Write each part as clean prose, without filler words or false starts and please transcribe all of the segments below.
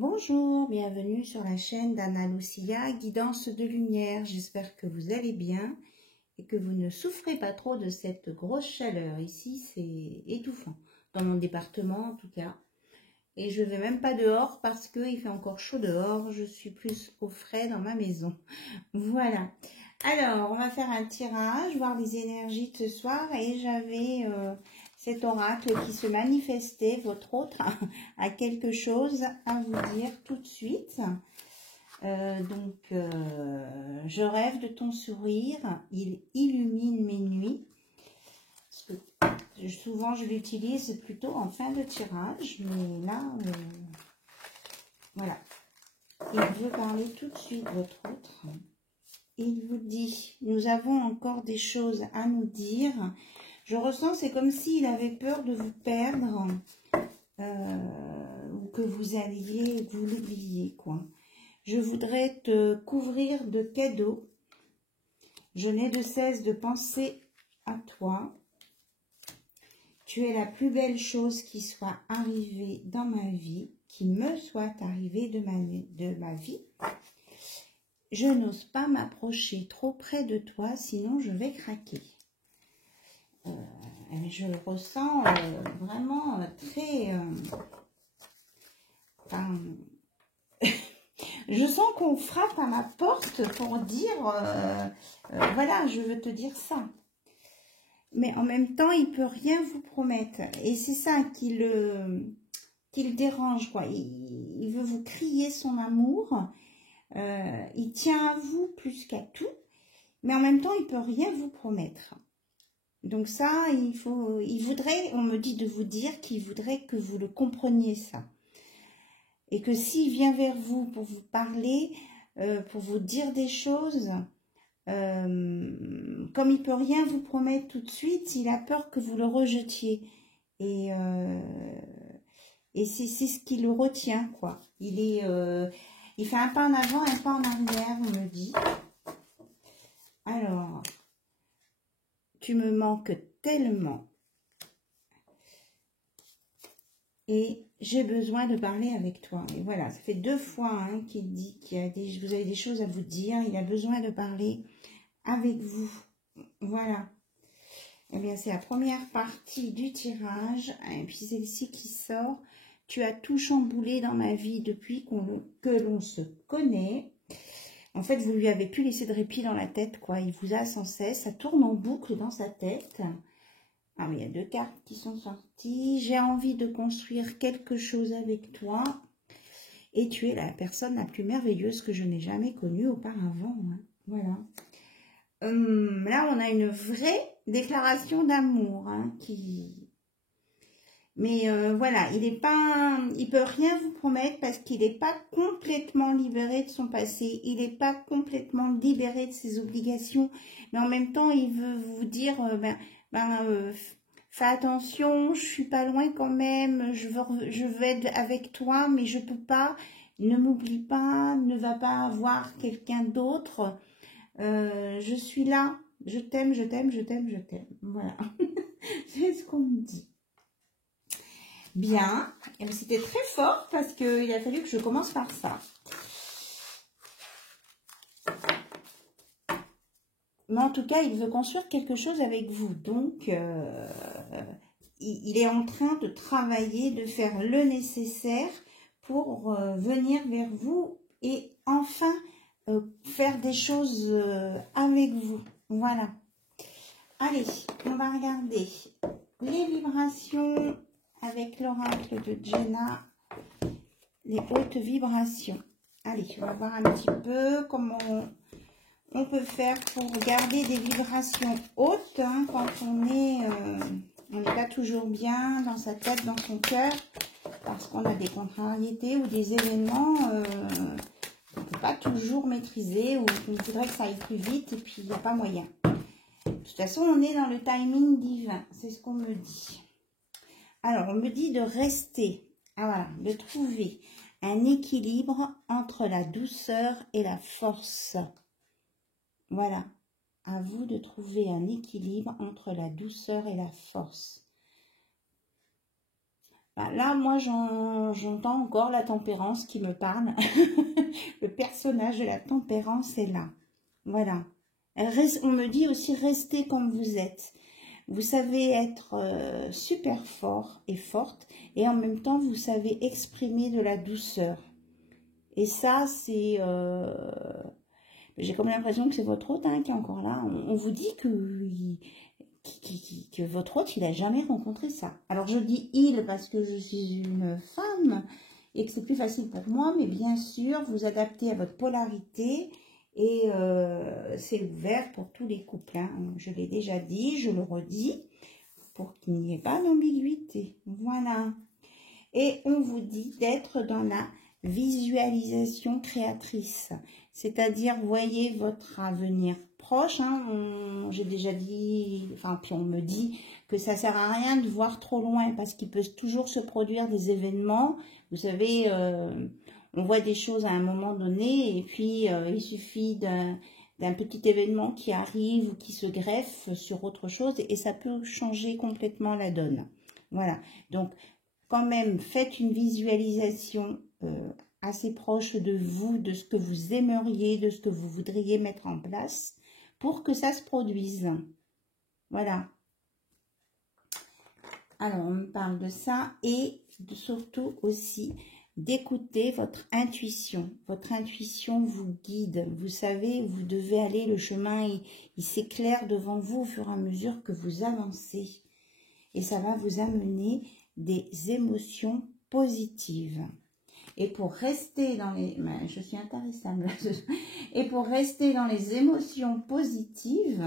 Bonjour, bienvenue sur la chaîne d'Anna Lucia, guidance de lumière. J'espère que vous allez bien et que vous ne souffrez pas trop de cette grosse chaleur. Ici, c'est étouffant, dans mon département en tout cas. Et je ne vais même pas dehors parce qu'il fait encore chaud dehors. Je suis plus au frais dans ma maison. Voilà. Alors, on va faire un tirage, voir les énergies de ce soir. Et j'avais cet oracle qui se manifestait, votre autre, a quelque chose à vous dire tout de suite. Je rêve de ton sourire, il illumine mes nuits. Parce que souvent, je l'utilise plutôt en fin de tirage, mais là, voilà. Il veut parler tout de suite, votre autre. Il vous dit, nous avons encore des choses à nous dire. Je ressens, c'est comme s'il avait peur de vous perdre ou que vous alliez vous l'oublier, quoi. Je voudrais te couvrir de cadeaux. Je n'ai de cesse de penser à toi. Tu es la plus belle chose qui soit arrivée dans ma vie, qui me soit arrivée de ma vie. Je n'ose pas m'approcher trop près de toi, sinon je vais craquer. Je le ressens vraiment très... je sens qu'on frappe à ma porte pour dire, voilà, je veux te dire ça. Mais en même temps, il ne peut rien vous promettre. Et c'est ça qui le dérange, quoi. Il veut vous crier son amour. Il tient à vous plus qu'à tout. Mais en même temps, il ne peut rien vous promettre. Donc ça, il voudrait, on me dit de vous dire qu'il voudrait que vous le compreniez ça. Et que s'il vient vers vous pour vous parler, pour vous dire des choses, comme il peut rien vous promettre tout de suite, il a peur que vous le rejetiez. Et c'est ce qui le retient, quoi. Il fait un pas en avant, un pas en arrière, on me dit. Alors, tu me manques tellement. Et j'ai besoin de parler avec toi. Et voilà, ça fait 2 fois qu'il dit vous avez des choses à vous dire. Il a besoin de parler avec vous. Voilà. Eh bien, c'est la première partie du tirage. Et puis, c'est ici qui sort. Tu as tout chamboulé dans ma vie depuis que l'on se connaît. En fait, vous lui avez plus laissé de répit dans la tête, quoi. Il vous a sans cesse. Ça tourne en boucle dans sa tête. Ah oui, il y a 2 cartes qui sont sorties. J'ai envie de construire quelque chose avec toi. Et tu es la personne la plus merveilleuse que je n'ai jamais connue auparavant. Voilà. Là, on a une vraie déclaration d'amour. Mais voilà, il peut rien vous promettre parce qu'il n'est pas complètement libéré de son passé. Il n'est pas complètement libéré de ses obligations. Mais en même temps, il veut vous dire... fais attention, je suis pas loin quand même, je veux être avec toi, mais je peux pas, ne m'oublie pas, ne va pas voir quelqu'un d'autre, je suis là, je t'aime, je t'aime, je t'aime, je t'aime, voilà, c'est ce qu'on me dit. Bien, c'était très fort parce qu'il a fallu que je commence par ça. Mais en tout cas, il veut construire quelque chose avec vous. Donc, il est en train de travailler, de faire le nécessaire pour venir vers vous et enfin faire des choses avec vous. Voilà. Allez, on va regarder les vibrations avec l'oracle de Jenna. Les hautes vibrations. Allez, on va voir un petit peu comment... on peut faire pour garder des vibrations hautes quand on n'est pas toujours bien dans sa tête, dans son cœur, parce qu'on a des contrariétés ou des événements qu'on ne peut pas toujours maîtriser ou qu'il faudrait que ça aille plus vite et puis il n'y a pas moyen. De toute façon, on est dans le timing divin, c'est ce qu'on me dit. Alors, on me dit de rester, voilà, de trouver un équilibre entre la douceur et la force. Voilà, à vous de trouver un équilibre entre la douceur et la force. Bah, là, moi, j'entends encore la tempérance qui me parle. Le personnage de la tempérance est là. Voilà. On me dit aussi, restez comme vous êtes. Vous savez être super fort et forte, et en même temps, vous savez exprimer de la douceur. Et ça, c'est... j'ai comme l'impression que c'est votre hôte qui est encore là. On vous dit que votre hôte, il n'a jamais rencontré ça. Alors, je dis il parce que je suis une femme et que c'est plus facile pour moi, mais bien sûr, vous adaptez à votre polarité et c'est ouvert pour tous les couples. Hein. Je l'ai déjà dit, je le redis, pour qu'il n'y ait pas d'ambiguïté. Voilà. Et on vous dit d'être dans la visualisation créatrice. C'est-à-dire, voyez votre avenir proche. Hein. J'ai déjà dit, enfin, puis on me dit que ça sert à rien de voir trop loin parce qu'il peut toujours se produire des événements. Vous savez, on voit des choses à un moment donné et puis il suffit d'un petit événement qui arrive ou qui se greffe sur autre chose et ça peut changer complètement la donne. Voilà. Donc, quand même, faites une visualisation assez proche de vous, de ce que vous aimeriez, de ce que vous voudriez mettre en place pour que ça se produise. Voilà. Alors, on me parle de ça et surtout aussi d'écouter votre intuition. Votre intuition vous guide. Vous savez où vous devez aller. Le chemin, il s'éclaire devant vous au fur et à mesure que vous avancez. Et ça va vous amener des émotions positives. Et pour rester dans les... Je suis intarissable. Et pour rester dans les émotions positives,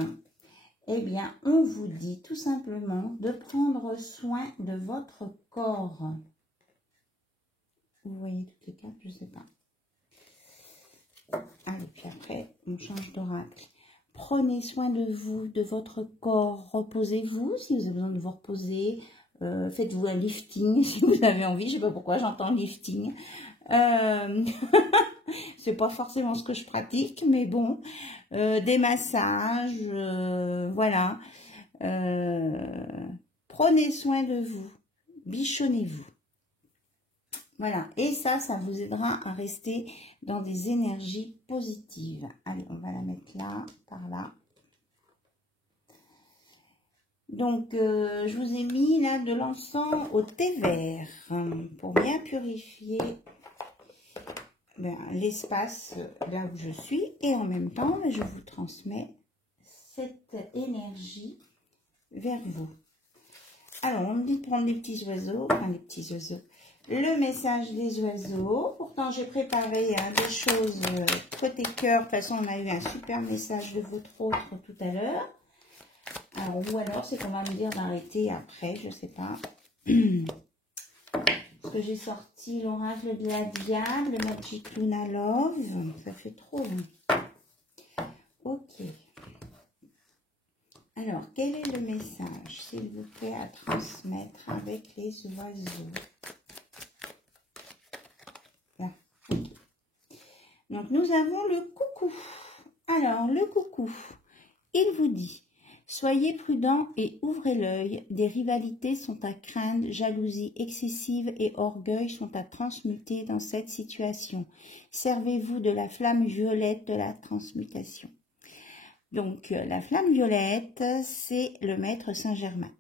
eh bien, on vous dit tout simplement de prendre soin de votre corps. Vous voyez toutes les cartes, je ne sais pas. Allez, puis après, on change d'oracle. Prenez soin de vous, de votre corps. Reposez-vous si vous avez besoin de vous reposer. Faites-vous un lifting si vous avez envie. Je ne sais pas pourquoi j'entends lifting. C'est pas forcément ce que je pratique, mais bon. Des massages, voilà. Prenez soin de vous. Bichonnez-vous. Voilà. Et ça vous aidera à rester dans des énergies positives. Allez, on va la mettre là, par là. Donc, je vous ai mis là de l'encens au thé vert pour bien purifier l'espace là où je suis. Et en même temps, je vous transmets cette énergie vers vous. Alors, on me dit de prendre les petits oiseaux, enfin les petits oiseaux, le message des oiseaux. Pourtant, j'ai préparé des choses côté cœur. De toute façon, on a eu un super message de votre autre tout à l'heure. Alors, ou alors, c'est qu'on va me dire d'arrêter après, je sais pas. Parce que j'ai sorti l'oracle de la diable, le Magic Luna Love. Ça fait trop. Ok. Alors, quel est le message, s'il vous plaît, à transmettre avec les oiseaux? Là. Okay. Donc, nous avons le coucou. Alors, le coucou, il vous dit... Soyez prudents et ouvrez l'œil, des rivalités sont à craindre, jalousie excessive et orgueil sont à transmuter dans cette situation. Servez-vous de la flamme violette de la transmutation. Donc, la flamme violette, c'est le maître Saint-Germain.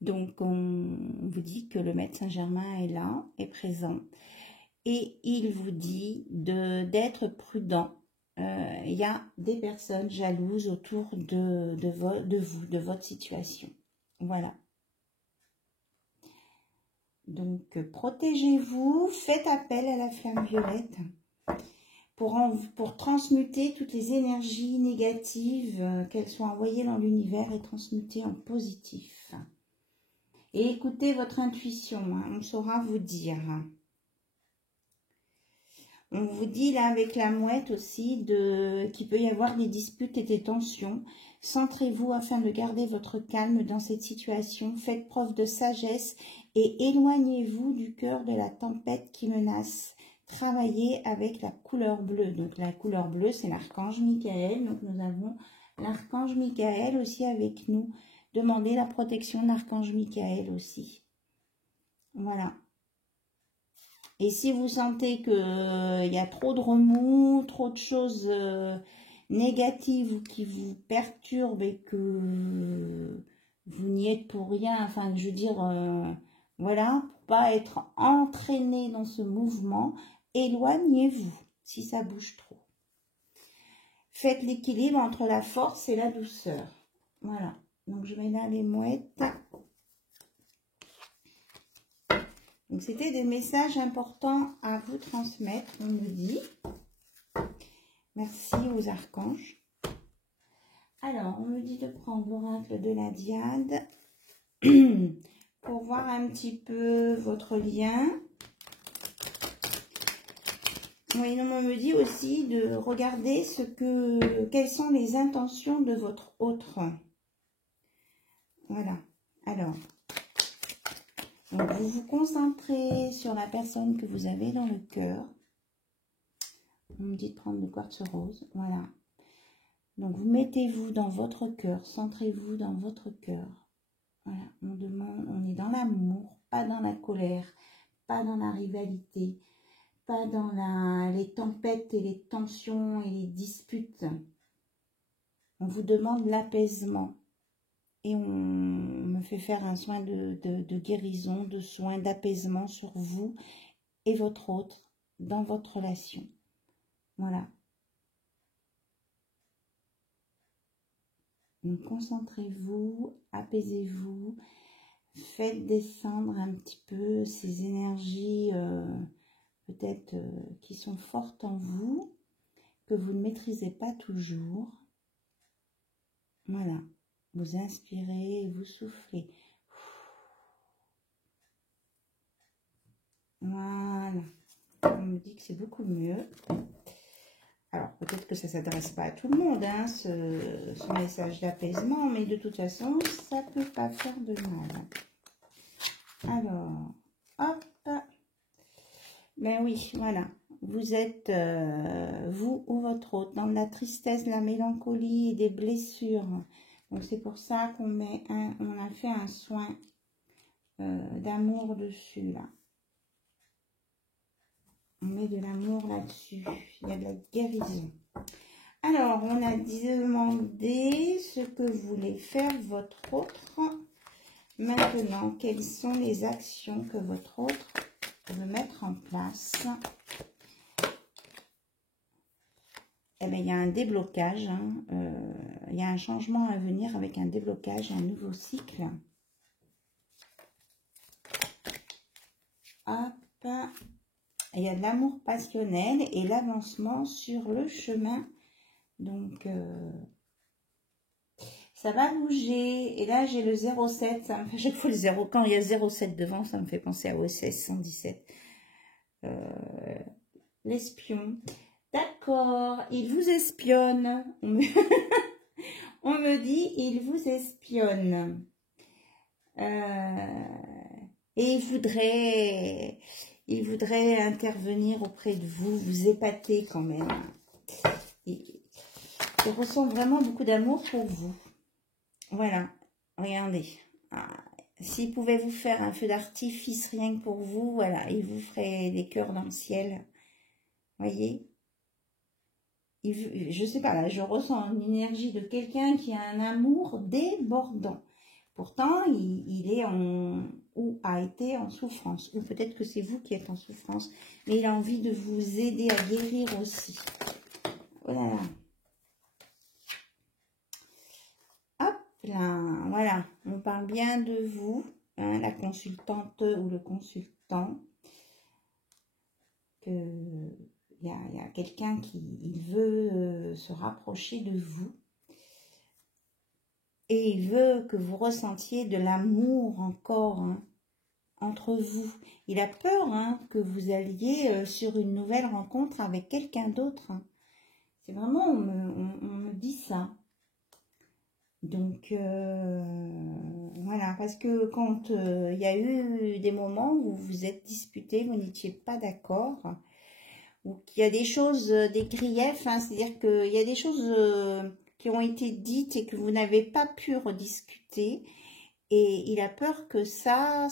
Donc, on vous dit que le maître Saint-Germain est là, est présent. Et il vous dit d'être prudent. Il y a des personnes jalouses autour de vous, de votre situation. Voilà. Donc, protégez-vous, faites appel à la flamme violette pour transmuter toutes les énergies négatives, qu'elles soient envoyées dans l'univers et transmutées en positif. Et écoutez votre intuition, on saura vous dire. On vous dit là avec la mouette aussi qu'il peut y avoir des disputes et des tensions. Centrez-vous afin de garder votre calme dans cette situation. Faites preuve de sagesse et éloignez-vous du cœur de la tempête qui menace. Travaillez avec la couleur bleue. Donc la couleur bleue, c'est l'archange Michael. Donc nous avons l'archange Michael aussi avec nous. Demandez la protection de l'archange Michael aussi. Voilà. Et si vous sentez que il y a trop de remous, trop de choses négatives qui vous perturbent et que vous n'y êtes pour rien, enfin, je veux dire, voilà, pour pas être entraîné dans ce mouvement, éloignez-vous si ça bouge trop. Faites l'équilibre entre la force et la douceur. Voilà. Donc, je mets là les mouettes. Donc, c'était des messages importants à vous transmettre, on me dit. Merci aux archanges. Alors, on me dit de prendre l'oracle de la Diade pour voir un petit peu votre lien. Oui, on me dit aussi de regarder quelles sont les intentions de votre autre. Voilà. Alors, donc vous vous concentrez sur la personne que vous avez dans le cœur. On me dit de prendre le quartz rose. Voilà. Donc, vous mettez-vous dans votre cœur. Centrez-vous dans votre cœur. Voilà. On demande, on est dans l'amour, pas dans la colère, pas dans la rivalité, pas dans les tempêtes et les tensions et les disputes. On vous demande l'apaisement. Et on me fait faire un soin de guérison, de soin, d'apaisement sur vous et votre autre dans votre relation. Voilà. Donc, concentrez-vous, apaisez-vous, faites descendre un petit peu ces énergies peut-être qui sont fortes en vous, que vous ne maîtrisez pas toujours. Voilà. Vous inspirez et vous soufflez. Voilà. On me dit que c'est beaucoup mieux. Alors, peut-être que ça ne s'adresse pas à tout le monde, hein, ce message d'apaisement, mais de toute façon, ça ne peut pas faire de mal. Alors, hop. Ben oui, voilà. Vous êtes, vous ou votre autre, dans de la tristesse, de la mélancolie et des blessures. Donc, c'est pour ça qu'on a fait un soin d'amour dessus, là. On met de l'amour là-dessus. Il y a de la guérison. Alors, on a demandé ce que voulait faire votre autre. Maintenant, quelles sont les actions que votre autre veut mettre en place? Eh bien, il y a un déblocage. Hein, il y a un changement à venir avec un déblocage, un nouveau cycle. Hop. Il y a de l'amour passionnel et l'avancement sur le chemin. Donc, ça va bouger. Et là, j'ai le 07. Ça me fait chaque fois le 0. Quand il y a 07 devant, ça me fait penser à OSS 117. L'espion. D'accord. Il vous espionne. On me dit, il vous espionne. Et il voudrait intervenir auprès de vous, vous épater quand même. Il ressent vraiment beaucoup d'amour pour vous. Voilà, regardez. S'il pouvait vous faire un feu d'artifice rien que pour vous, voilà, il vous ferait des cœurs dans le ciel. Voyez? Je sais pas, là, je ressens une énergie de quelqu'un qui a un amour débordant. Pourtant, il est ou a été en souffrance. Ou peut-être que c'est vous qui êtes en souffrance. Mais il a envie de vous aider à guérir aussi. Oh là là. Hop là. Voilà. On parle bien de vous. Hein, la consultante ou le consultant. Il y a quelqu'un qui veut se rapprocher de vous. Et il veut que vous ressentiez de l'amour encore hein, entre vous. Il a peur hein, que vous alliez sur une nouvelle rencontre avec quelqu'un d'autre. Hein. C'est vraiment, on me dit ça. Donc, voilà. Parce que quand il y a eu des moments où vous vous êtes disputés, vous n'étiez pas d'accord, ou qu'il y a des choses, des griefs, hein, c'est-à-dire qu'il y a des choses... qui ont été dites et que vous n'avez pas pu rediscuter. Et il a peur que ça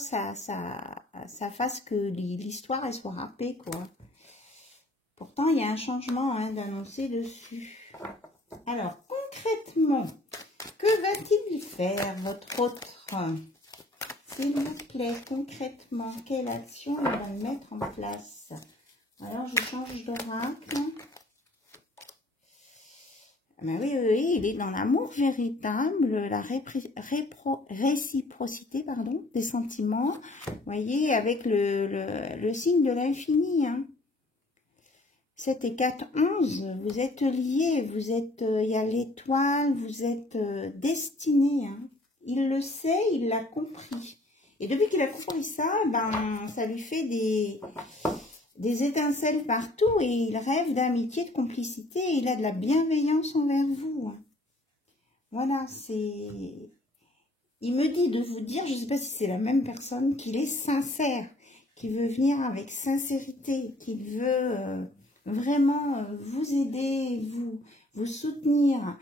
fasse que l'histoire, elle soit râpée, quoi. Pourtant, il y a un changement hein, d'annoncer dessus. Alors, concrètement, que va-t-il faire, votre autre? S'il vous plaît, concrètement, quelle action il va mettre en place? Alors, je change d'oracle. Ben oui, oui, il est dans l'amour véritable, la réciprocité, pardon, des sentiments. Vous voyez, avec le signe de l'infini. Hein. 7 et 4, 11, vous êtes liés, vous êtes, il y a l'étoile, vous êtes destinés. Hein. Il le sait, il l'a compris. Et depuis qu'il a compris ça, ben, ça lui fait des étincelles partout et il rêve d'amitié, de complicité et il a de la bienveillance envers vous. Voilà, c'est... Il me dit de vous dire, je ne sais pas si c'est la même personne, qu'il est sincère, qu'il veut venir avec sincérité, qu'il veut vraiment vous aider, vous soutenir.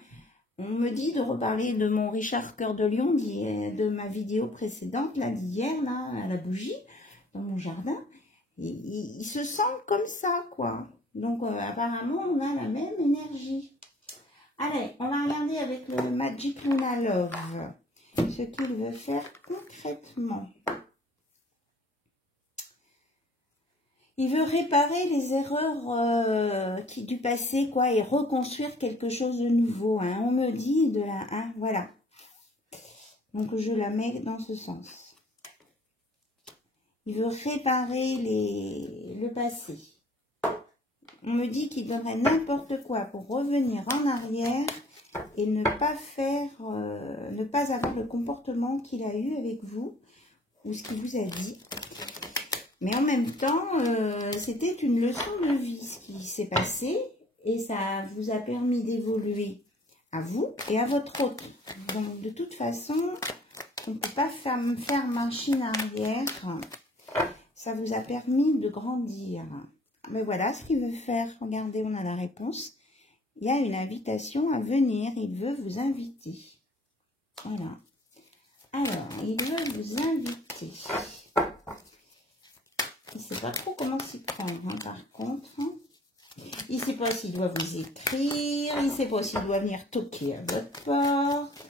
On me dit de reparler de mon Richard Cœur de Lion, de ma vidéo précédente, là d'hier, là, à la bougie, dans mon jardin. Il se sent comme ça, quoi. Donc, apparemment, on a la même énergie. Allez, on va regarder avec le Magic Luna Love ce qu'il veut faire concrètement. Il veut réparer les erreurs du passé, quoi, et reconstruire quelque chose de nouveau. Hein. On me dit de la... Hein, voilà. Donc, je la mets dans ce sens. Il veut réparer le passé. On me dit qu'il donnerait n'importe quoi pour revenir en arrière et ne pas faire, ne pas avoir le comportement qu'il a eu avec vous ou ce qu'il vous a dit. Mais en même temps, c'était une leçon de vie ce qui s'est passé et ça vous a permis d'évoluer à vous et à votre autre. Donc de toute façon, on ne peut pas faire machine arrière. Ça vous a permis de grandir. Mais voilà ce qu'il veut faire. Regardez, on a la réponse. Il y a une invitation à venir. Il veut vous inviter. Voilà. Alors, il veut vous inviter. Il ne sait pas trop comment s'y prendre, hein, par contre. Il ne sait pas s'il doit vous écrire. Il ne sait pas s'il doit venir toquer à votre porte.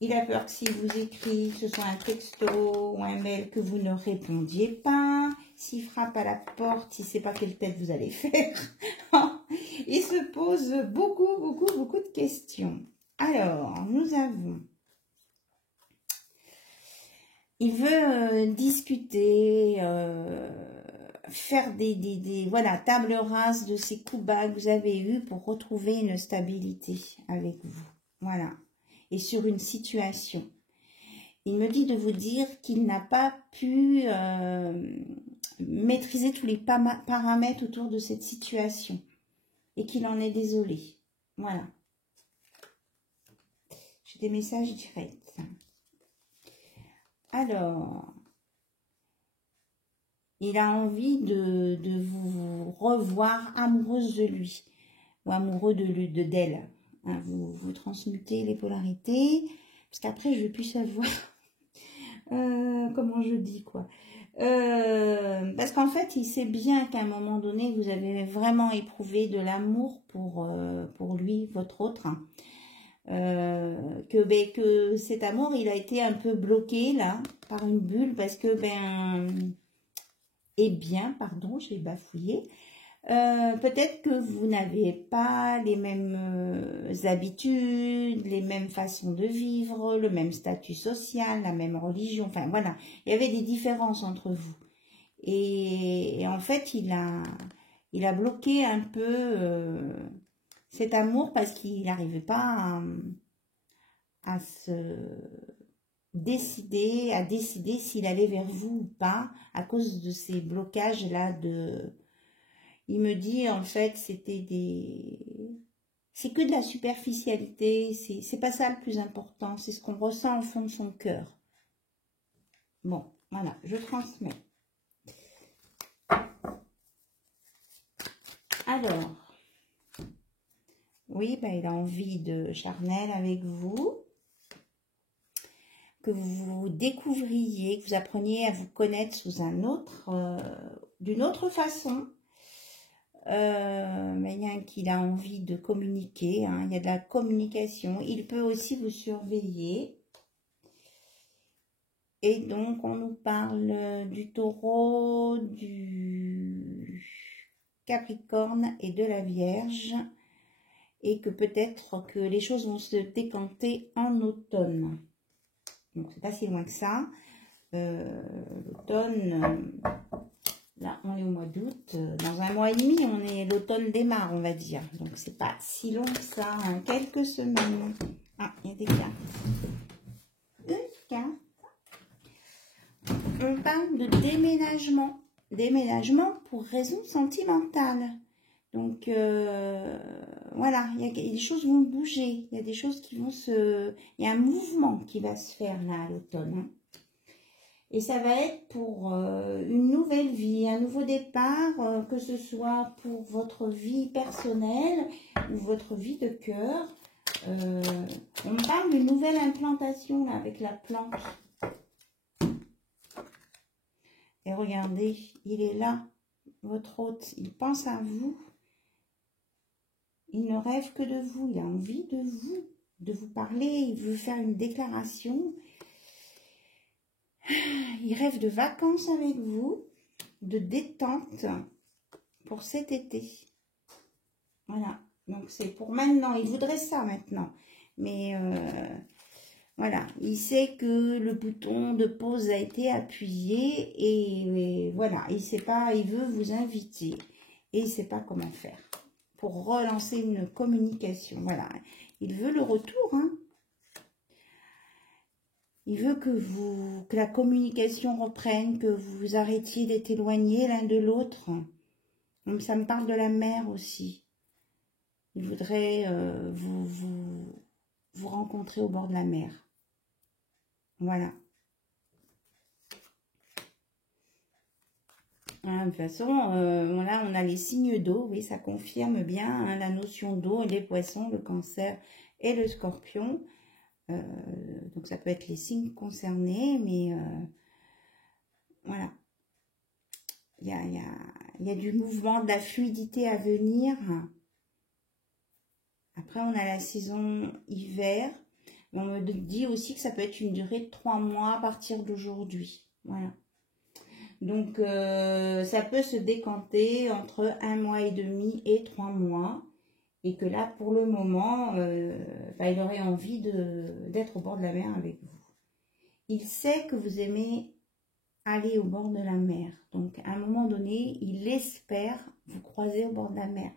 Il a peur que si vous écrit, que ce soit un texto ou un mail, que vous ne répondiez pas. S'il frappe à la porte, il ne sait pas quelle tête vous allez faire. Il se pose beaucoup de questions. Alors, nous avons... Il veut discuter, faire voilà, table rase de ces coups bas que vous avez eus pour retrouver une stabilité avec vous. Voilà. Et sur une situation. Il me dit de vous dire qu'il n'a pas pu maîtriser tous les paramètres autour de cette situation et qu'il en est désolé. Voilà. J'ai des messages directs. Alors, il a envie de vous revoir amoureuse de lui ou amoureux d'elle. Hein, vous transmutez les polarités, parce qu'après je ne vais plus savoir comment je dis quoi. Parce qu'en fait, il sait bien qu'à un moment donné, vous avez vraiment éprouvé de l'amour pour lui, votre autre. Hein. Que cet amour, il a été un peu bloqué là, par une bulle, parce que, pardon, j'ai bafouillé. Peut-être que vous n'avez pas les mêmes habitudes, les mêmes façons de vivre, le même statut social, la même religion, enfin voilà, il y avait des différences entre vous. Et en fait, il a bloqué un peu cet amour parce qu'il n'arrivait pas à décider s'il allait vers vous ou pas, à cause de ces blocages-là de... Il me dit, en fait, c'est que de la superficialité, c'est pas ça le plus important, c'est ce qu'on ressent au fond de son cœur. Bon, voilà, je transmets. Alors, oui, il a envie de charnel avec vous. que vous découvriez, que vous appreniez à vous connaître sous d'une autre façon. Mais il y a qu'il a envie de communiquer, hein, il y a de la communication. Il peut aussi vous surveiller. Et donc, on nous parle du Taureau, du Capricorne et de la Vierge. Et que peut-être que les choses vont se décanter en automne. Donc, c'est pas si loin que ça. L'automne, là, on est au mois d'août. Dans un mois et demi, l'automne démarre, on va dire. Donc, c'est pas si long que ça. Hein, quelques semaines. Ah, il y a des cartes. Une carte. On parle de déménagement. Déménagement pour raison sentimentale. Donc, voilà, il y a des choses vont bouger. Il y a des choses qui vont il y a un mouvement qui va se faire là à l'automne. Hein. Et ça va être pour une nouvelle vie, un nouveau départ, que ce soit pour votre vie personnelle ou votre vie de cœur. On parle d'une nouvelle implantation là, avec la plante. Et regardez, il est là, votre hôte, il pense à vous. Il ne rêve que de vous, il a envie de vous parler, il veut faire une déclaration. Il rêve de vacances avec vous, de détente pour cet été. Voilà, donc c'est pour maintenant, il voudrait ça maintenant. Mais voilà, il sait que le bouton de pause a été appuyé et voilà, il sait pas, il veut vous inviter et il sait pas comment faire pour relancer une communication. Voilà, il veut le retour, hein. Il veut que la communication reprenne, que vous arrêtiez d'être éloignés l'un de l'autre. Donc ça me parle de la mer aussi. Il voudrait vous rencontrer au bord de la mer. Voilà. De toute façon, voilà, on a les signes d'eau. Oui, ça confirme bien hein, la notion d'eau. Les poissons, le cancer et le scorpion. Donc ça peut être les signes concernés, mais voilà. Il y a du mouvement, de la fluidité à venir. Après, on a la saison hiver. Et on me dit aussi que ça peut être une durée de 3 mois à partir d'aujourd'hui. Voilà. Donc, ça peut se décanter entre 1 mois et demi et 3 mois. Et que là, pour le moment, il aurait envie d'être au bord de la mer avec vous. Il sait que vous aimez aller au bord de la mer. Donc, à un moment donné, il espère vous croiser au bord de la mer.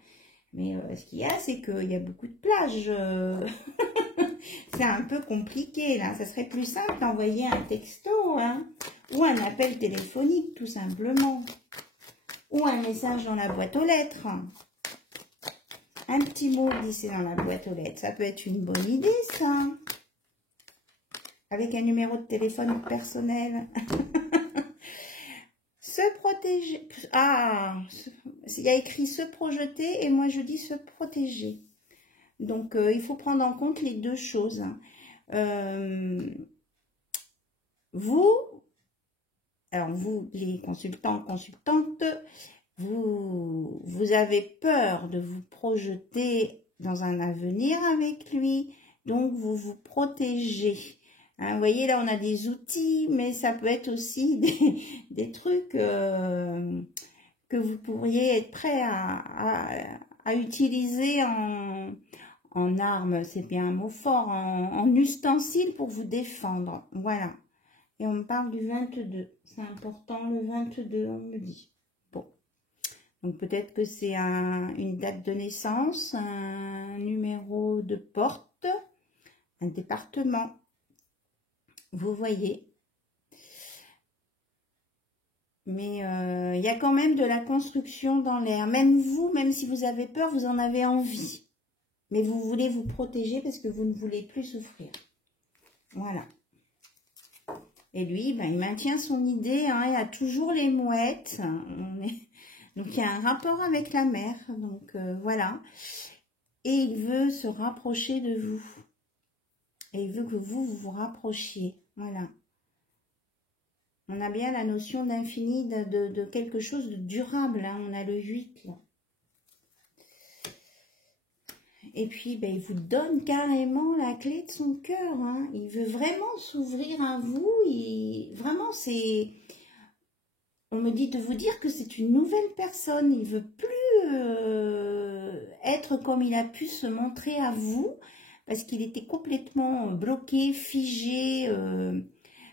Mais ce qu'il y a, c'est qu'il y a beaucoup de plages. C'est un peu compliqué, là. Ça serait plus simple d'envoyer un texto, hein, ou un appel téléphonique, tout simplement. Ou un message dans la boîte aux lettres. Un petit mot glissé dans la boîte aux lettres. Ça peut être une bonne idée, ça. Avec un numéro de téléphone personnel. Se protéger. Ah, il y a écrit se projeter et moi je dis se protéger. Donc, il faut prendre en compte les deux choses. Vous, les consultants, consultantes, vous avez peur de vous projeter dans un avenir avec lui. Donc, vous vous protégez. Hein, vous voyez, là, on a des outils, mais ça peut être aussi des trucs que vous pourriez être prêt à utiliser en armes, c'est bien un mot fort, en ustensile pour vous défendre. Voilà. Et on me parle du 22. C'est important, le 22, on me dit. Bon. Donc, peut-être que c'est une date de naissance, un numéro de porte, un département. Vous voyez. Mais il y a quand même de la construction dans l'air. Même vous, même si vous avez peur, vous en avez envie. Mais vous voulez vous protéger parce que vous ne voulez plus souffrir. Voilà. Et lui, ben, il maintient son idée. Hein, il a toujours les mouettes. Donc, il y a un rapport avec la mer. Donc, voilà. Et il veut se rapprocher de vous. Et il veut que vous vous rapprochiez. Voilà. On a bien la notion d'infini, de quelque chose de durable. Hein. On a le 8 là. Et puis, ben, il vous donne carrément la clé de son cœur. Hein. Il veut vraiment s'ouvrir à vous. Vraiment, c'est... On me dit de vous dire que c'est une nouvelle personne. Il veut plus être comme il a pu se montrer à vous. Parce qu'il était complètement bloqué, figé...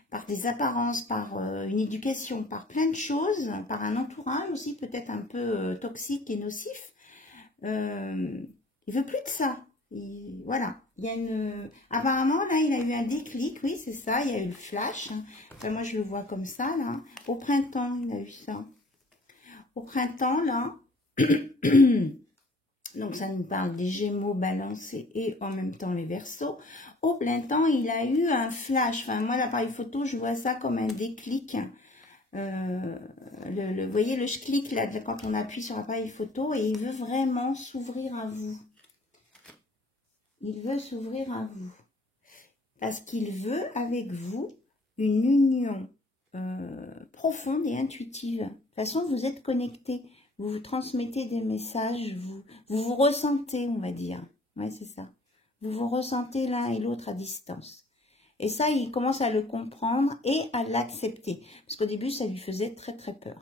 par des apparences, par une éducation, par plein de choses, par un entourage aussi peut-être un peu toxique et nocif. Il veut plus de ça. Voilà. Il y a une... Apparemment, là, il a eu un déclic. Oui, c'est ça. Il y a eu le flash. Enfin, moi, je le vois comme ça, là. Au printemps, il a eu ça. Au printemps, là... Donc, ça nous parle des Gémeaux, Balancés et en même temps les Verseaux. Au printemps, il a eu un flash. Enfin, moi, l'appareil photo, je vois ça comme un déclic. Vous voyez, le clic, là, quand on appuie sur l'appareil photo, et il veut vraiment s'ouvrir à vous. Il veut s'ouvrir à vous. Parce qu'il veut, avec vous, une union profonde et intuitive. De toute façon, vous êtes connectés. Vous vous transmettez des messages, vous vous ressentez, on va dire. Ouais, c'est ça. Vous vous ressentez l'un et l'autre à distance. Et ça, il commence à le comprendre et à l'accepter. Parce qu'au début, ça lui faisait très, très peur.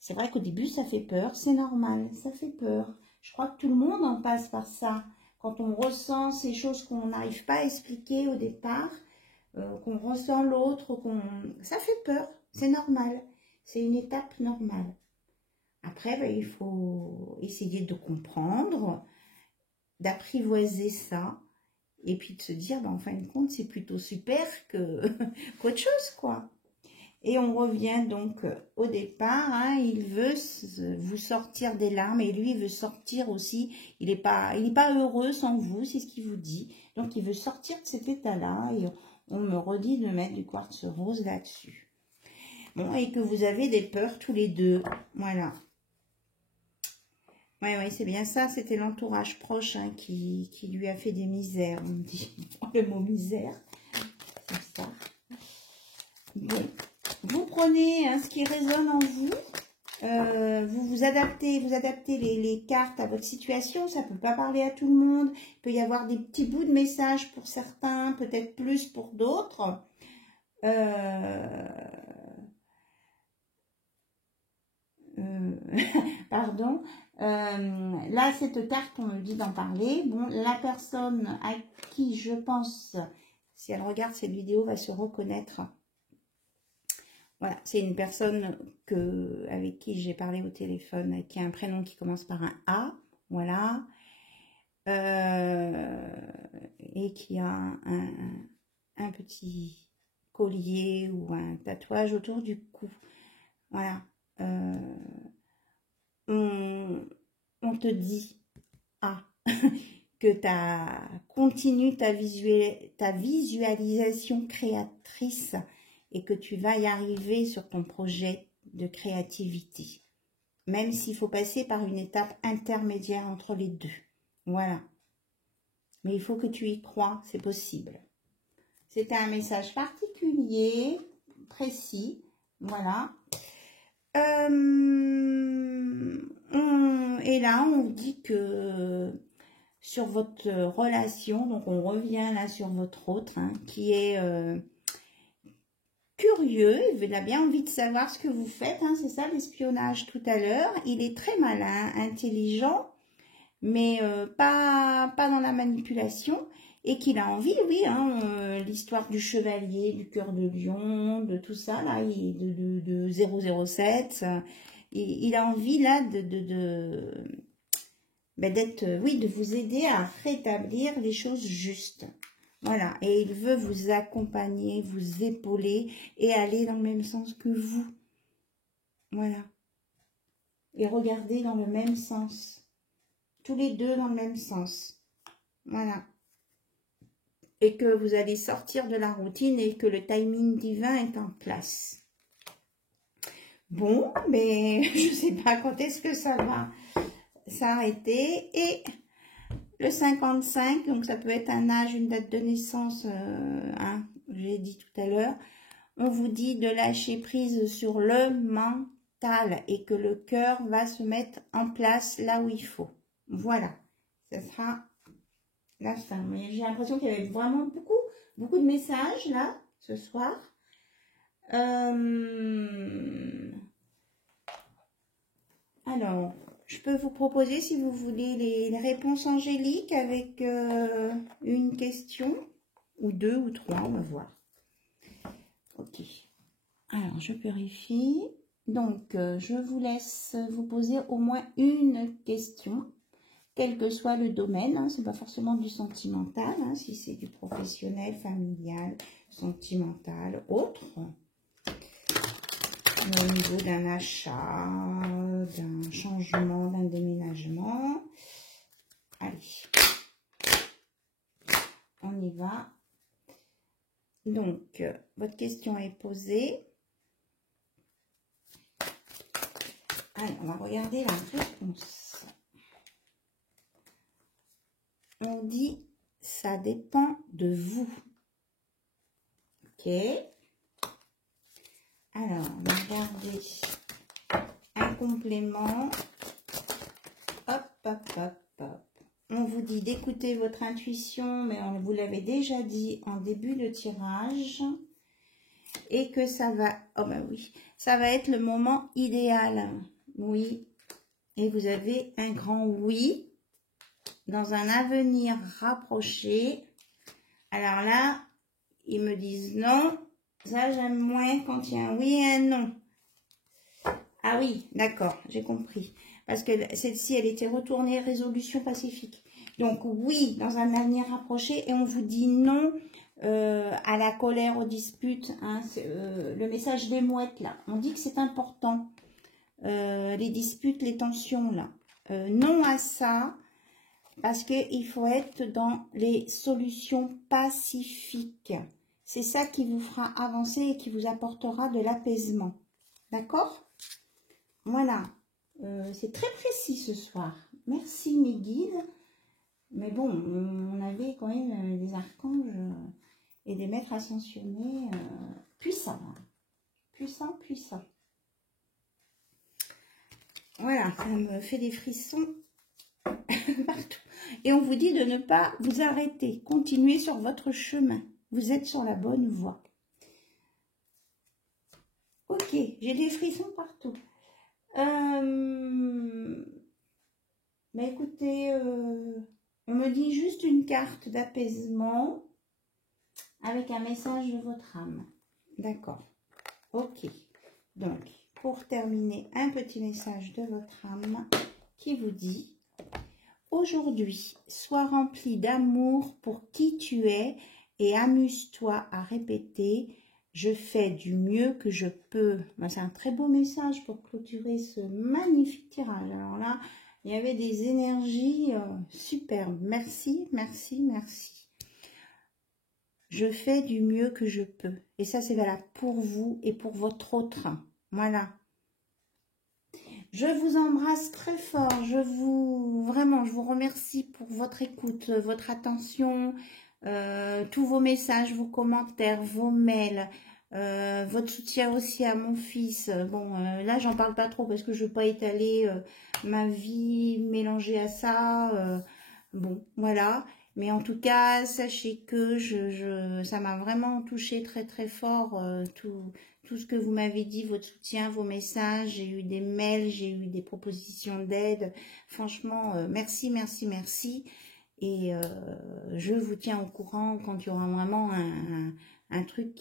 C'est vrai qu'au début, ça fait peur. C'est normal, ça fait peur. Je crois que tout le monde en passe par ça. Quand on ressent ces choses qu'on n'arrive pas à expliquer au départ, qu'on ressent l'autre, ça fait peur. C'est normal. C'est une étape normale. Après, ben, il faut essayer de comprendre, d'apprivoiser ça, et puis de se dire, ben, en fin de compte, c'est plutôt super qu'autre chose, quoi. Et on revient donc au départ, hein, il veut vous sortir des larmes, et lui, il veut sortir aussi, il n'est pas heureux sans vous, c'est ce qu'il vous dit. Donc, il veut sortir de cet état-là, et on me redit de mettre du quartz rose là-dessus. Bon, et que vous avez des peurs tous les deux, voilà. Oui, c'est bien ça, c'était l'entourage proche hein, qui lui a fait des misères, on dit le mot misère, c'est ça. Bon, vous prenez hein, ce qui résonne en vous, vous adaptez les cartes à votre situation, ça ne peut pas parler à tout le monde, il peut y avoir des petits bouts de messages pour certains, peut-être plus pour d'autres. Pardon. Là, cette carte, on me dit d'en parler. Bon, la personne à qui je pense, si elle regarde cette vidéo, va se reconnaître. Voilà, c'est une personne avec qui j'ai parlé au téléphone, qui a un prénom qui commence par un A. Voilà. Et qui a un petit collier ou un tatouage autour du cou. Voilà. On te dit que tu continues ta visualisation créatrice et que tu vas y arriver sur ton projet de créativité. Même s'il faut passer par une étape intermédiaire entre les deux. Voilà. Mais il faut que tu y crois, c'est possible. C'était un message particulier, précis. Voilà. Et là, on dit que sur votre relation, donc on revient là sur votre autre, hein, qui est curieux, il a bien envie de savoir ce que vous faites, hein, c'est ça l'espionnage tout à l'heure. Il est très malin, intelligent, mais pas dans la manipulation. Et qu'il a envie, oui, hein, l'histoire du chevalier, du cœur de lion, de tout ça, là, de 007, il a envie, là, de vous aider à rétablir les choses justes. Voilà, et il veut vous accompagner, vous épauler et aller dans le même sens que vous. Voilà. Et regarder dans le même sens. Tous les deux dans le même sens. Voilà. Et que vous allez sortir de la routine et que le timing divin est en place. Bon, mais je ne sais pas quand est-ce que ça va s'arrêter. Et le 55, donc ça peut être un âge, une date de naissance, j'ai dit tout à l'heure, on vous dit de lâcher prise sur le mental et que le cœur va se mettre en place là où il faut. Voilà, ça sera la fin. Mais j'ai l'impression qu'il y avait vraiment beaucoup de messages là, ce soir. Alors, je peux vous proposer, si vous voulez, les réponses angéliques avec une question, ou deux, ou trois, on va voir. Ok. Alors, je purifie. Donc, je vous laisse vous poser au moins une question, quel que soit le domaine. Hein, c'est pas forcément du sentimental, hein, si c'est du professionnel, familial, sentimental, autre. Au niveau d'un achat, d'un changement, d'un déménagement. Allez, on y va. Donc, votre question est posée. Allez, on va regarder la réponse. On dit, ça dépend de vous. Ok. Alors, on va regarder un complément. Hop, hop, hop, hop. On vous dit d'écouter votre intuition, mais on vous l'avait déjà dit en début de tirage. Et que ça va... Oh ben oui, ça va être le moment idéal. Oui. Et vous avez un grand oui dans un avenir rapproché. Alors là, ils me disent non. Ça, j'aime moins quand il y a un oui et un non. Ah oui, d'accord, j'ai compris. Parce que celle-ci, elle était retournée résolution pacifique. Donc oui, dans un avenir rapproché. Et on vous dit non à la colère, aux disputes. Hein, le message des mouettes, là. On dit que c'est important. Les disputes, les tensions, là. Non à ça. Parce qu'il faut être dans les solutions pacifiques. C'est ça qui vous fera avancer et qui vous apportera de l'apaisement. D'accord? Voilà. C'est très précis ce soir. Merci mes guides. Mais bon, on avait quand même des archanges et des maîtres ascensionnés puissants. Hein. Puissants, puissants. Voilà, ça me fait des frissons partout. Et on vous dit de ne pas vous arrêter. Continuez sur votre chemin. Vous êtes sur la bonne voie. Ok, j'ai des frissons partout. Mais écoutez, on me dit juste une carte d'apaisement avec un message de votre âme. D'accord. Ok. Donc, pour terminer, un petit message de votre âme qui vous dit: aujourd'hui, sois rempli d'amour pour qui tu es et amuse-toi à répéter: je fais du mieux que je peux. C'est un très beau message pour clôturer ce magnifique tirage. Alors là, il y avait des énergies superbes. Merci, merci, merci. Je fais du mieux que je peux. Et ça, c'est valable pour vous et pour votre autre. Voilà. Je vous embrasse très fort. Vraiment, je vous remercie pour votre écoute, votre attention, tous vos messages, vos commentaires, vos mails, votre soutien aussi à mon fils. Bon, là, j'en parle pas trop parce que je veux pas étaler ma vie mélangée à ça. Bon, voilà. Mais en tout cas, sachez que ça m'a vraiment touché très très fort, tout ce que vous m'avez dit, votre soutien, vos messages. J'ai eu des mails, j'ai eu des propositions d'aide. Franchement, merci, merci, merci. Et je vous tiens au courant quand il y aura vraiment un truc,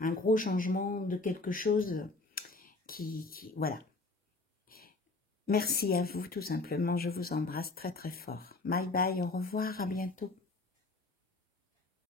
un gros changement de quelque chose voilà. Merci à vous, tout simplement. Je vous embrasse très très fort. Bye bye, au revoir, à bientôt.